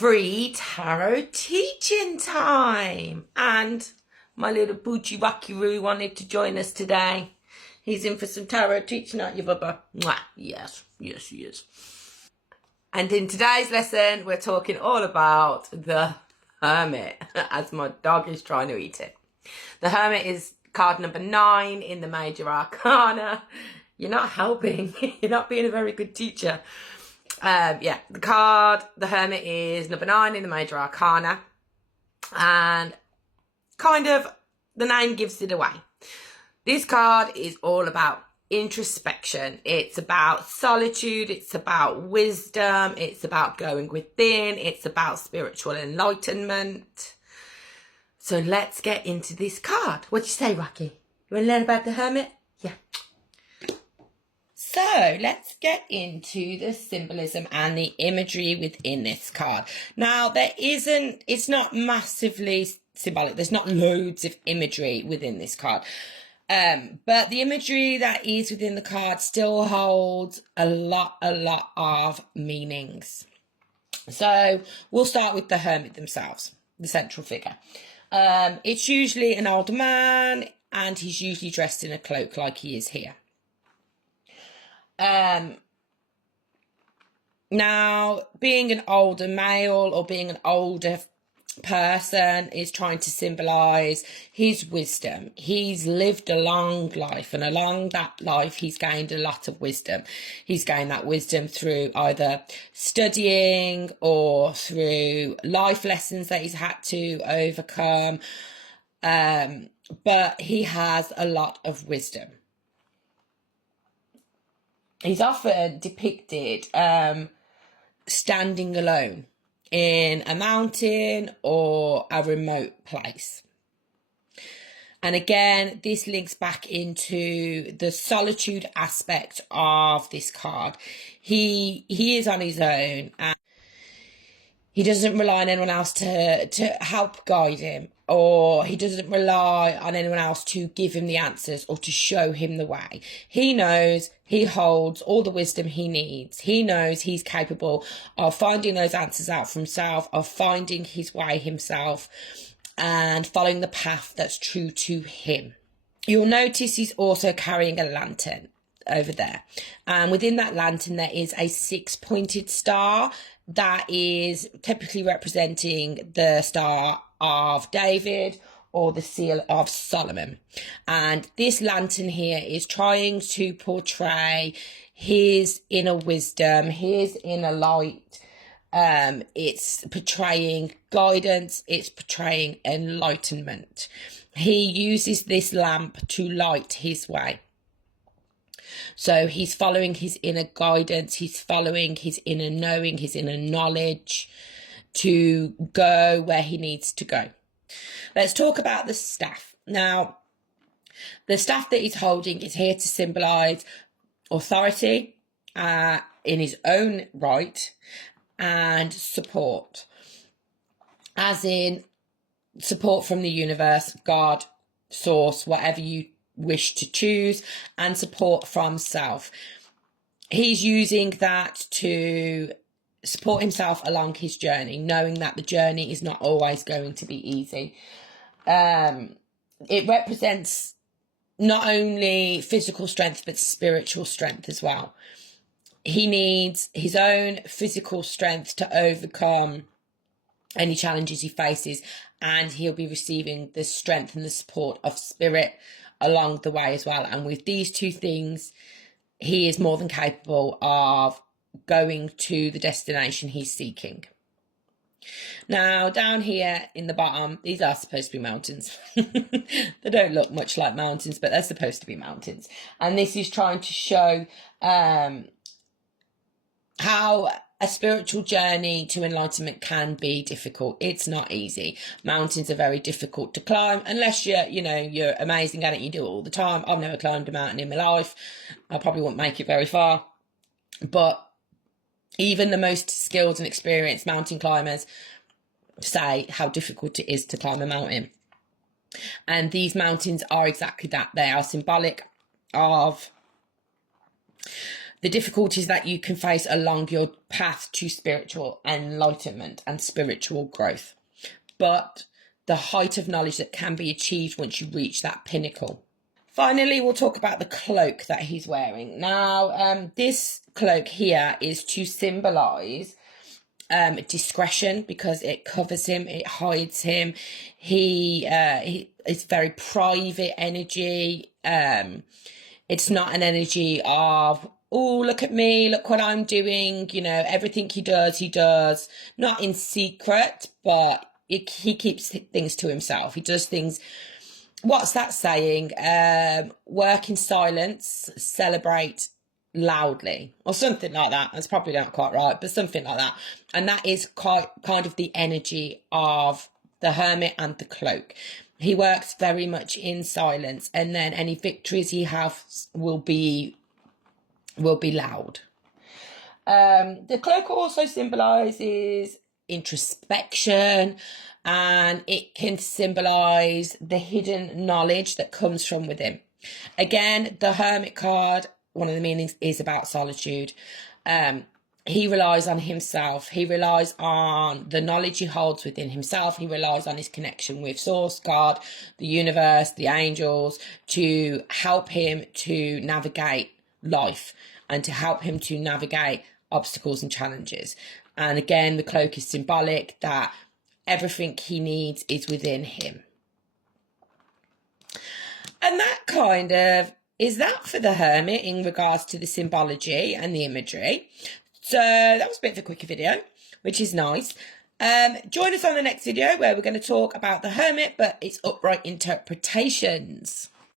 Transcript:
free tarot teaching time. And my little Boochie Rockyaroo wanted to join us today. He's in for some tarot teaching, aren't you, Bubba? Mwah. Yes, he is. And in today's lesson, we're talking all about the Hermit, as my dog is trying to eat it. The Hermit is card number 9 in the Major Arcana. You're not helping. You're not being a very good teacher. The Hermit is number 9 in the Major Arcana. And kind of, the name gives it away. This card is all about introspection. It's about solitude. It's about wisdom. It's about going within. It's about spiritual enlightenment. So let's get into this card. What do you say, Rocky? You want to learn about the Hermit? Yeah. So let's get into the symbolism and the imagery within this card. Now, it's not massively symbolic. There's not loads of imagery within this card. But the imagery that is within the card still holds a lot of meanings. So we'll start with the Hermit themselves, the central figure. It's usually an older man, and he's usually dressed in a cloak like he is here. Now, being an older male or being an older person is trying to symbolise his wisdom. He's lived a long life, and along that life he's gained a lot of wisdom. He's gained that wisdom through either studying or through life lessons that he's had to overcome, but he has a lot of wisdom. He's often depicted standing alone in a mountain or a remote place. And again, this links back into the solitude aspect of this card. He is on his own, and he doesn't rely on anyone else to help guide him, or he doesn't rely on anyone else to give him the answers or to show him the way. He knows he holds all the wisdom he needs. He knows he's capable of finding those answers out for himself, of finding his way himself, and following the path that's true to him. You'll notice he's also carrying a lantern over there. And within that lantern, there is a 6-pointed star that is typically representing the Star of David or the Seal of Solomon. And this lantern here is trying to portray his inner wisdom, his inner light. It's portraying guidance. It's portraying enlightenment. He uses this lamp to light his way. So he's following his inner guidance. He's following his inner knowing, his inner knowledge to go where he needs to go. Let's talk about the staff. Now, the staff that he's holding is here to symbolise authority in his own right and support, as in support from the universe, God, source, whatever you wish to choose, and support from self. He's using that to support himself along his journey, knowing that the journey is not always going to be easy. It represents not only physical strength, but spiritual strength as well. He needs his own physical strength to overcome any challenges he faces, and he'll be receiving the strength and the support of spirit along the way as well. And with these two things, he is more than capable of going to the destination he's seeking. Now, down here in the bottom, these are supposed to be mountains. They don't look much like mountains, but they're supposed to be mountains. And this is trying to show how a spiritual journey to enlightenment can be difficult. It's not easy. Mountains are very difficult to climb unless you're amazing at it. You do it all the time. I've never climbed a mountain in my life. I probably won't make it very far. But even the most skilled and experienced mountain climbers say how difficult it is to climb a mountain. And these mountains are exactly that. They are symbolic of the difficulties that you can face along your path to spiritual enlightenment and spiritual growth, but the height of knowledge that can be achieved once you reach that pinnacle. Finally, we'll talk about the cloak that he's wearing. Now, this cloak here is to symbolize discretion, because it covers him, it hides him. He it's very private energy. It's not an energy of, oh, look at me, look what I'm doing. You know, everything he does not in secret, but he keeps things to himself. He does things. What's that saying? Work in silence, celebrate loudly, or something like that. That's probably not quite right, but something like that. And that is quite kind of the energy of the Hermit and the cloak. He works very much in silence, and then any victories he has will be loud. The cloak also symbolizes introspection, and it can symbolize the hidden knowledge that comes from within. Again, the Hermit card, one of the meanings is about solitude. He relies on himself. He relies on the knowledge he holds within himself. He relies on his connection with Source, God, the universe, the angels, to help him to navigate life and to help him to navigate obstacles and challenges. And again, the cloak is symbolic that everything he needs is within him. And that kind of is that for the Hermit in regards to the symbology and the imagery. So that was a bit of a quicker video, which is nice. Join us on the next video where we're going to talk about the Hermit, but its upright interpretations.